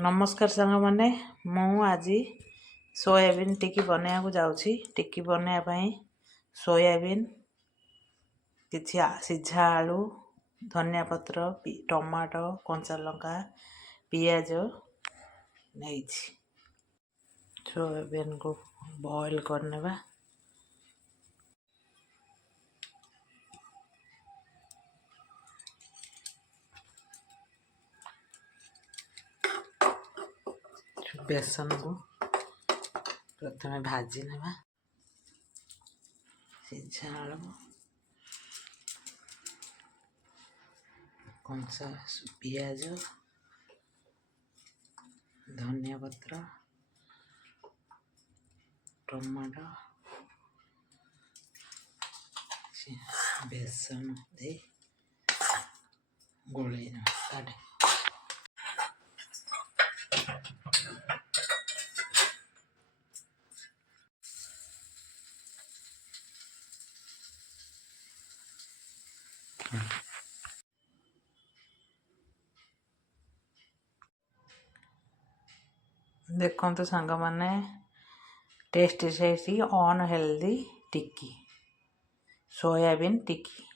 नमस्कार सांग मैंने मु आज सोयाबीन टिक्की बनैया जाऊँगी। टिक्की बनैया सोयाबीन किछि सिझा आलू धनिया पत्र टमाटो कंचा लंका पियाज नहीं सोयाबीन को बॉईल करने बेसन को प्रथम भाजी नेबा सिझा आलू कंचा पियाज धनिया पत्र टमाटो बेसन दे गोले काटे देखो सांग मैंने टेस्ट से अनहेल्दी टिक्की सोयाबीन टिक्की